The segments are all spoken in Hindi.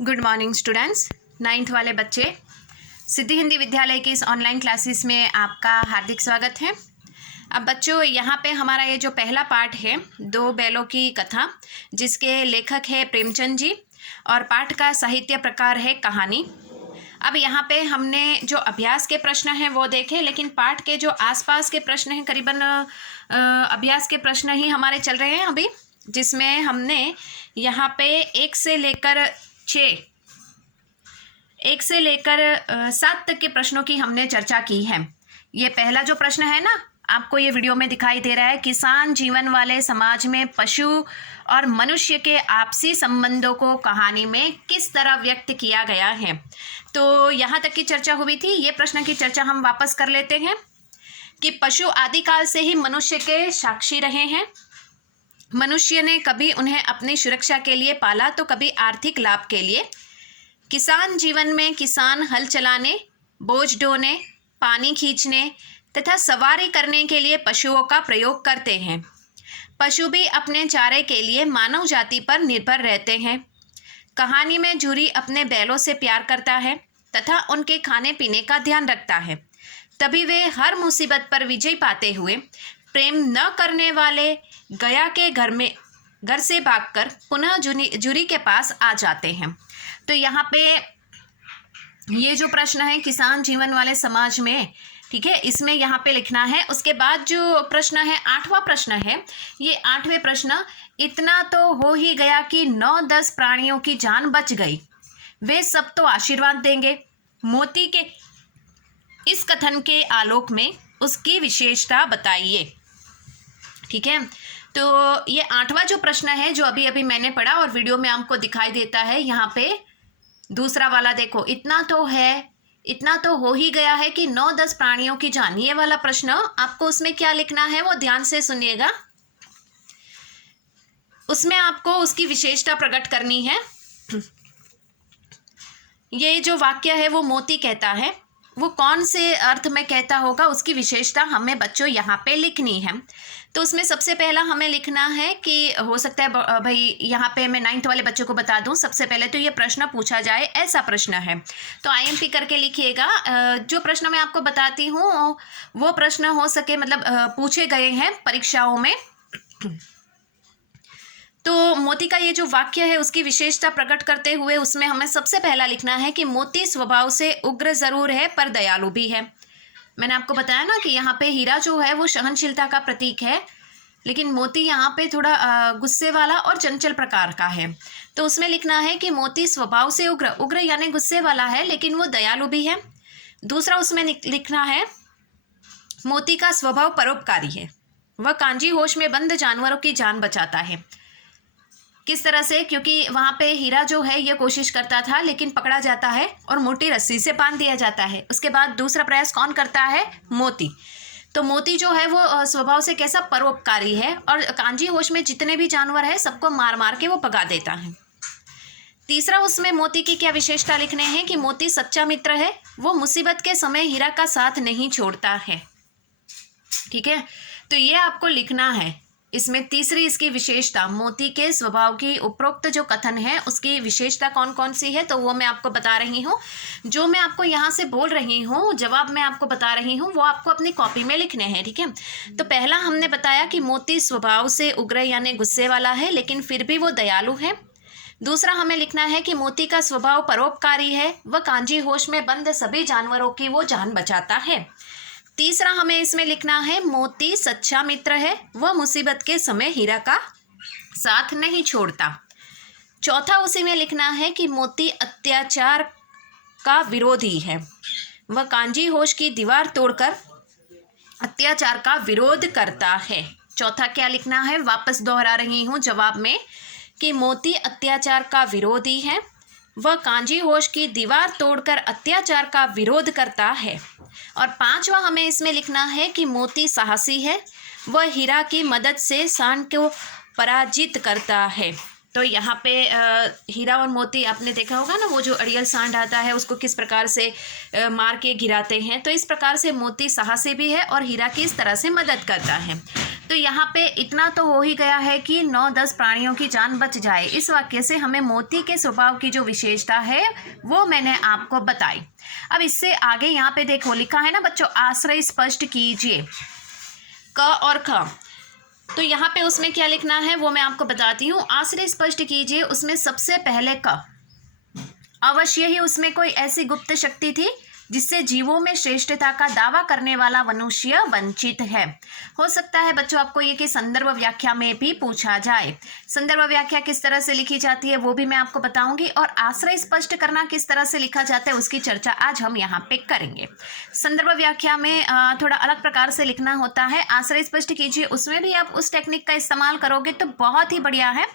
Good morning students. 9th वाले बच्चे, सिद्धि हिंदी विद्यालय की इस ऑनलाइन क्लासेस में आपका हार्दिक स्वागत है। अब बच्चों, यहाँ पे हमारा ये जो पहला पाठ है, दो बैलों की कथा, जिसके लेखक है प्रेमचंद जी, और पाठ का साहित्य प्रकार है कहानी। अब यहाँ पे हमने जो अभ्यास के प्रश्न हैं वो देखे, लेकिन पाठ के जो आसपास के प्रश्न हैं, करीबन अभ्यास के प्रश्न ही हमारे चल रहे हैं अभी, जिसमें हमने यहाँ पे 1 से लेकर 7 तक के प्रश्नों की हमने चर्चा की है। ये पहला जो प्रश्न है ना, आपको ये वीडियो में दिखाई दे रहा है, किसान जीवन वाले समाज में पशु और मनुष्य के आपसी संबंधों को कहानी में किस तरह व्यक्त किया गया है। तो यहाँ तक की चर्चा हुई थी। ये प्रश्न की चर्चा हम वापस कर लेते हैं कि पशु आदिकाल से ही मनुष्य के साक्षी रहे हैं। मनुष्य ने कभी उन्हें अपनी सुरक्षा के लिए पाला तो कभी आर्थिक लाभ के लिए। किसान जीवन में किसान हल चलाने, बोझ ढोने, पानी खींचने तथा सवारी करने के लिए पशुओं का प्रयोग करते हैं। पशु भी अपने चारे के लिए मानव जाति पर निर्भर रहते हैं। कहानी में जूरी अपने बैलों से प्यार करता है तथा उनके खाने पीने का ध्यान रखता है। तभी वे हर मुसीबत पर विजय पाते हुए प्रेम न करने वाले गया के घर से भागकर पुनः जूरी के पास आ जाते हैं। तो यहाँ पे ये जो प्रश्न है किसान जीवन वाले समाज में, ठीक है, इसमें यहाँ पे लिखना है। उसके बाद जो प्रश्न है 8वां प्रश्न है, ये 8वें प्रश्न, इतना तो हो ही गया कि 9-10 प्राणियों की जान बच गई, वे सब तो आशीर्वाद देंगे। मोती के इस कथन के आलोक में उसकी विशेषता बताइए। ठीक है, तो ये 8वां जो प्रश्न है जो अभी अभी मैंने पढ़ा और वीडियो में आपको दिखाई देता है, यहाँ पे दूसरा वाला देखो, इतना तो हो ही गया है कि 9-10 प्राणियों की जान। ये वाला प्रश्न आपको उसमें क्या लिखना है वो ध्यान से सुनिएगा। उसमें आपको उसकी विशेषता प्रकट करनी है। ये जो वाक्य है वो मोती कहता है, वो कौन से अर्थ में कहता होगा, उसकी विशेषता हमें बच्चों यहाँ पे लिखनी है। तो उसमें सबसे पहला हमें लिखना है कि हो सकता है भाई, यहाँ पे मैं 9th वाले बच्चों को बता दूं, सबसे पहले तो ये प्रश्न पूछा जाए ऐसा प्रश्न है, तो IMP करके लिखिएगा। जो प्रश्न मैं आपको बताती हूँ वो प्रश्न हो सके मतलब पूछे गए हैं परीक्षाओं में। तो मोती का ये जो वाक्य है उसकी विशेषता प्रकट करते हुए उसमें हमें सबसे पहला लिखना है कि मोती स्वभाव से उग्र जरूर है पर दयालु भी है। मैंने आपको बताया ना कि यहाँ पे हीरा जो है वो सहनशीलता का प्रतीक है, लेकिन मोती यहाँ पे थोड़ा गुस्से वाला और चंचल प्रकार का है। तो उसमें लिखना है कि मोती स्वभाव से उग्र यानी गुस्से वाला है, लेकिन वो दयालु भी है। दूसरा उसमें लिखना है मोती का स्वभाव परोपकारी है, वह कांजी होश में बंद जानवरों की जान बचाता है। किस तरह से? क्योंकि वहाँ पे हीरा जो है ये कोशिश करता था लेकिन पकड़ा जाता है और मोटी रस्सी से बांध दिया जाता है। उसके बाद दूसरा प्रयास कौन करता है? मोती। तो मोती जो है वो स्वभाव से कैसा? परोपकारी है, और कांजी होश में जितने भी जानवर है सबको मार मार के वो भगा देता है। तीसरा उसमें मोती की क्या विशेषता लिखने हैं कि मोती सच्चा मित्र है, वो मुसीबत के समय हीरा का साथ नहीं छोड़ता है। ठीक है, तो ये आपको लिखना है। इसमें तीसरी इसकी विशेषता, मोती के स्वभाव की उपरोक्त जो कथन है उसकी विशेषता कौन कौन सी है, तो वो मैं आपको बता रही हूँ। जो मैं आपको यहाँ से बोल रही हूँ, जवाब मैं आपको बता रही हूँ, वो आपको अपनी कॉपी में लिखने हैं। ठीक है, तो पहला हमने बताया कि मोती स्वभाव से उग्र यानी गुस्से वाला है, लेकिन फिर भी वो दयालु है। दूसरा हमें लिखना है कि मोती का स्वभाव परोपकारी है, वह कांजी होश में बंद सभी जानवरों की वो जान बचाता है। तीसरा हमें इसमें लिखना है मोती सच्चा मित्र है, वह मुसीबत के समय हीरा का साथ नहीं छोड़ता। चौथा उसी में लिखना है कि मोती अत्याचार का विरोधी है, वह कांजी होश की दीवार तोड़कर अत्याचार का विरोध करता है। चौथा क्या लिखना है, वापस दोहरा रही हूँ जवाब में, कि मोती अत्याचार का विरोधी है, वह कांजी होश की दीवार तोड़कर अत्याचार का विरोध करता है। और पांचवा हमें इसमें लिखना है कि मोती साहसी है, वह हीरा की मदद से सांड को पराजित करता है। तो यहाँ पे हीरा और मोती आपने देखा होगा ना, वो जो अड़ियल सांड आता है उसको किस प्रकार से मार के गिराते हैं। तो इस प्रकार से मोती साहसी भी है और हीरा की इस तरह से मदद करता है। तो यहाँ पे इतना तो हो ही गया है कि 9-10 प्राणियों की जान बच जाए। इस वाक्य से हमें मोती के स्वभाव की जो विशेषता है वो मैंने आपको बताई। अब इससे आगे यहाँ पे देखो लिखा है ना बच्चों, आश्रय स्पष्ट कीजिए, क और ख। तो यहाँ पे उसमें क्या लिखना है वो मैं आपको बताती हूँ। आश्रय स्पष्ट कीजिए, उसमें सबसे पहले क, अवश्य ही उसमें कोई ऐसी गुप्त शक्ति थी जिससे जीवों में श्रेष्ठता का दावा करने वाला मनुष्य वंचित है। हो सकता है बच्चों आपको ये कि संदर्भ व्याख्या में भी पूछा जाए। संदर्भ व्याख्या किस तरह से लिखी जाती है वो भी मैं आपको बताऊंगी, और आश्रय स्पष्ट करना किस तरह से लिखा जाता है उसकी चर्चा आज हम यहाँ पे करेंगे। संदर्भ व्याख्या में थोड़ा अलग प्रकार से लिखना होता है। आश्रय स्पष्ट कीजिए, उसमें भी आप उस टेक्निक का इस्तेमाल करोगे तो बहुत ही बढ़िया है,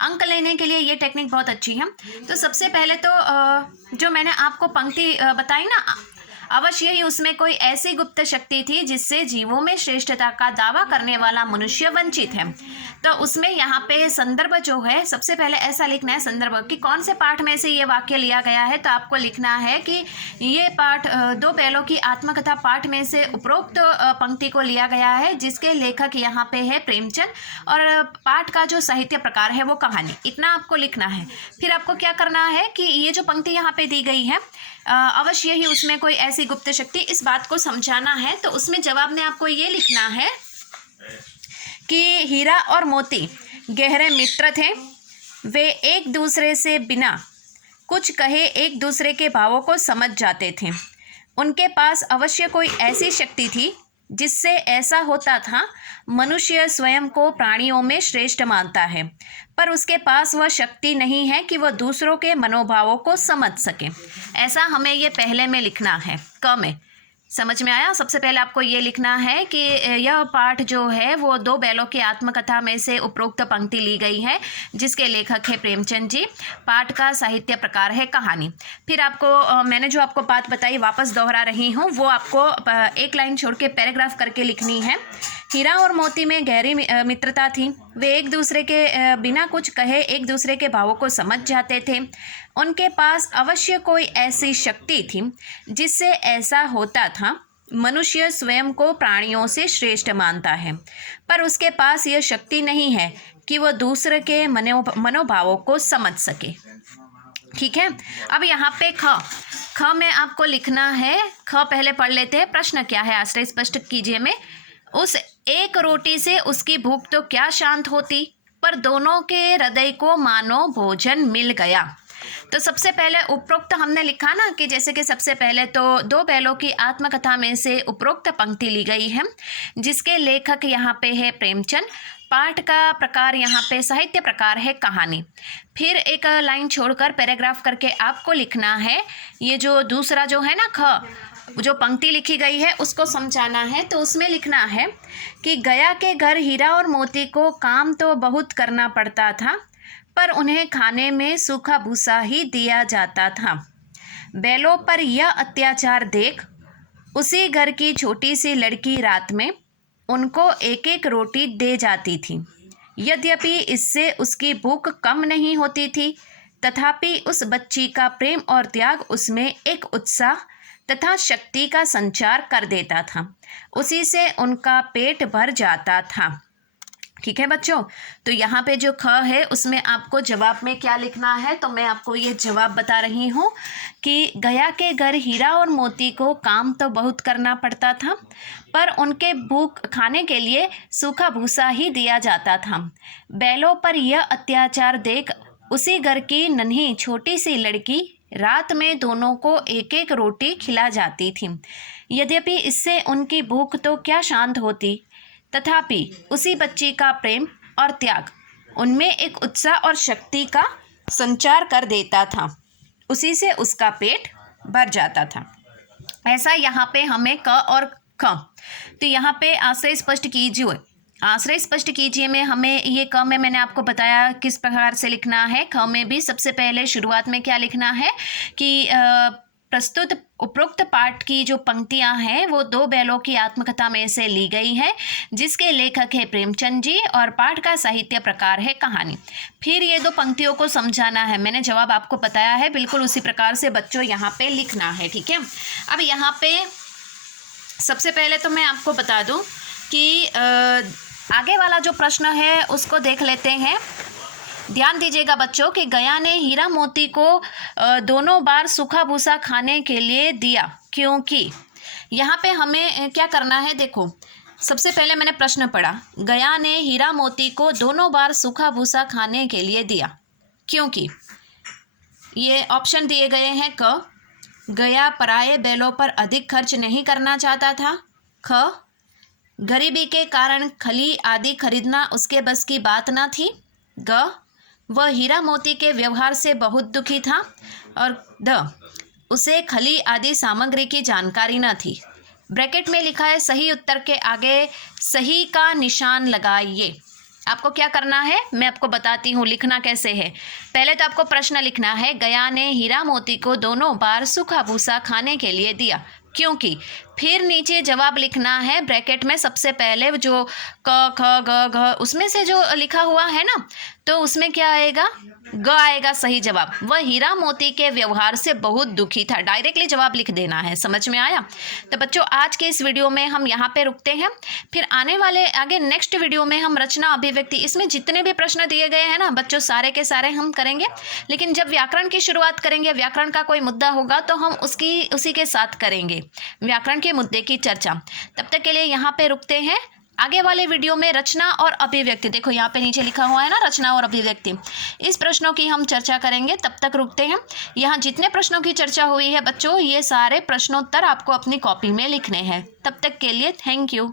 अंक लेने के लिए ये टेक्निक बहुत अच्छी है। तो सबसे पहले तो जो मैंने आपको पंक्ति बताई ना, अवश्य ही उसमें कोई ऐसी गुप्त शक्ति थी जिससे जीवों में श्रेष्ठता का दावा करने वाला मनुष्य वंचित है। तो उसमें यहाँ पे संदर्भ जो है सबसे पहले ऐसा लिखना है, संदर्भ कि कौन से पाठ में से ये वाक्य लिया गया है। तो आपको लिखना है कि ये पाठ दो बैलों की आत्मकथा पाठ में से उपरोक्त पंक्ति को लिया गया है, जिसके लेखक यहाँ पे है प्रेमचंद, और पाठ का जो साहित्य प्रकार है वो कहानी। इतना आपको लिखना है। फिर आपको क्या करना है कि ये जो पंक्ति यहाँ पे दी गई है, अवश्य ही उसमें कोई ऐसी गुप्त शक्ति, इस बात को समझाना है। तो उसमें जवाब में आपको ये लिखना है कि हीरा और मोती गहरे मित्र थे। वे एक दूसरे से बिना कुछ कहे एक दूसरे के भावों को समझ जाते थे। उनके पास अवश्य कोई ऐसी शक्ति थी जिससे ऐसा होता था, मनुष्य स्वयं को प्राणियों में श्रेष्ठ मानता है, पर उसके पास वह शक्ति नहीं है कि वह दूसरों के मनोभावों को समझ सके। ऐसा हमें ये पहले में लिखना है, क में। समझ में आया? सबसे पहले आपको ये लिखना है कि यह पाठ जो है वो दो बैलों की आत्मकथा में से उपरोक्त पंक्ति ली गई है, जिसके लेखक है प्रेमचंद जी। पाठ का साहित्य प्रकार है कहानी। फिर आपको मैंने जो आपको बात बताई वापस दोहरा रही हूँ, वो आपको एक लाइन छोड़ के पैराग्राफ करके लिखनी है। हीरा और मोती में गहरी मित्रता थी। वे एक दूसरे के बिना कुछ कहे एक दूसरे के भावों को समझ जाते थे। उनके पास अवश्य कोई ऐसी शक्ति थी जिससे ऐसा होता था, मनुष्य स्वयं को प्राणियों से श्रेष्ठ मानता है, पर उसके पास यह शक्ति नहीं है कि वह दूसरे के मनोभावों को समझ सके। ठीक है। अब यहाँ पे ख में आपको लिखना है, ख पहले पढ़ लेते हैं। प्रश्न क्या है आश्रय स्पष्ट कीजिए में, उस एक रोटी से उसकी भूख तो क्या शांत होती, पर दोनों के हृदय को मानो भोजन मिल गया। तो सबसे पहले उपरोक्त हमने लिखा ना कि जैसे कि सबसे पहले तो दो बैलों की आत्मकथा में से उपरोक्त पंक्ति ली गई है, जिसके लेखक यहाँ पे है प्रेमचंद। पाठ का प्रकार यहाँ पे साहित्य प्रकार है कहानी। फिर एक लाइन छोड़कर पैराग्राफ करके आपको लिखना है, ये जो दूसरा जो है ना ख, जो पंक्ति लिखी गई है उसको समझाना है। तो उसमें लिखना है कि गया के घर हीरा और मोती को काम तो बहुत करना पड़ता था, पर उन्हें खाने में सूखा भूसा ही दिया जाता था। बैलों पर यह अत्याचार देख उसी घर की छोटी सी लड़की रात में उनको एक एक रोटी दे जाती थी। यद्यपि इससे उसकी भूख कम नहीं होती थी, तथापि उस बच्ची का प्रेम और त्याग उसमें एक उत्साह तथा शक्ति का संचार कर देता था। उसी से उनका पेट भर जाता था। ठीक है बच्चों, तो यहाँ पे जो ख है उसमें आपको जवाब में क्या लिखना है, तो मैं आपको ये जवाब बता रही हूँ कि गया के घर हीरा और मोती को काम तो बहुत करना पड़ता था, पर उनके भूख खाने के लिए सूखा भूसा ही दिया जाता था। बैलों पर यह अत्याचार देख उसी घर की नन्ही छोटी सी लड़की रात में दोनों को एक एक रोटी खिला जाती थी। यद्यपि इससे उनकी भूख तो क्या शांत होती, तथापि उसी बच्ची का प्रेम और त्याग उनमें एक उत्साह और शक्ति का संचार कर देता था। उसी से उसका पेट भर जाता था। ऐसा यहाँ पे हमें क और ख, तो यहाँ पे आश्रय स्पष्ट कीजिए। आश्रय स्पष्ट कीजिए में हमें ये क में मैंने आपको बताया किस प्रकार से लिखना है। ख में भी सबसे पहले शुरुआत में क्या लिखना है कि प्रस्तुत उपरोक्त पाठ की जो पंक्तियां हैं वो दो बैलों की आत्मकथा में से ली गई है, जिसके लेखक है प्रेमचंद जी और पाठ का साहित्य प्रकार है कहानी। फिर ये दो पंक्तियों को समझाना है। मैंने जवाब आपको बताया है, बिल्कुल उसी प्रकार से बच्चों यहाँ पे लिखना है, ठीक है। अब यहाँ पे सबसे पहले तो मैं आपको बता दूं कि आगे वाला जो प्रश्न है उसको देख लेते हैं। ध्यान दीजिएगा बच्चों कि गया ने हीरा मोती को दोनों बार सूखा भूसा खाने के लिए दिया, क्योंकि यहाँ पे हमें क्या करना है। देखो, सबसे पहले मैंने प्रश्न पढ़ा, गया ने हीरा मोती को दोनों बार सूखा भूसा खाने के लिए दिया, क्योंकि ये ऑप्शन दिए गए हैं। क, गया पराये बैलों पर अधिक खर्च नहीं करना चाहता था। ख, गरीबी के कारण खली आदि खरीदना उसके बस की बात न थी। ग, वह हीरा मोती के व्यवहार से बहुत दुखी था। और द, उसे खली आदि सामग्री की जानकारी न थी। ब्रैकेट में लिखा है सही उत्तर के आगे सही का निशान लगाइए। आपको क्या करना है मैं आपको बताती हूँ, लिखना कैसे है। पहले तो आपको प्रश्न लिखना है, गया ने हीरा मोती को दोनों बार सूखा भूसा खाने के लिए दिया, क्योंकि। फिर नीचे जवाब लिखना है, ब्रैकेट में सबसे पहले जो क, ख, ग, घ उसमें से जो लिखा हुआ है ना, तो उसमें क्या आएगा, ग आएगा सही जवाब। वह हीरा मोती के व्यवहार से बहुत दुखी था। डायरेक्टली जवाब लिख देना है, समझ में आया। तो बच्चों आज के इस वीडियो में हम यहाँ पे रुकते हैं। फिर आने वाले आगे नेक्स्ट वीडियो में हम रचना अभिव्यक्ति, इसमें जितने भी प्रश्न दिए गए हैं ना बच्चों सारे के सारे हम करेंगे। लेकिन जब व्याकरण की शुरुआत करेंगे, व्याकरण का कोई मुद्दा होगा तो हम उसी के साथ करेंगे व्याकरण के मुद्दे की चर्चा। तब तक के लिए यहाँ पे रुकते हैं। आगे वाले वीडियो में रचना और अभिव्यक्ति, देखो यहाँ पे नीचे लिखा हुआ है ना रचना और अभिव्यक्ति, इस प्रश्नों की हम चर्चा करेंगे। तब तक रुकते हैं। यहाँ जितने प्रश्नों की चर्चा हुई है बच्चों, ये सारे प्रश्नोत्तर आपको अपनी कॉपी में लिखने हैं। तब तक के लिए थैंक यू।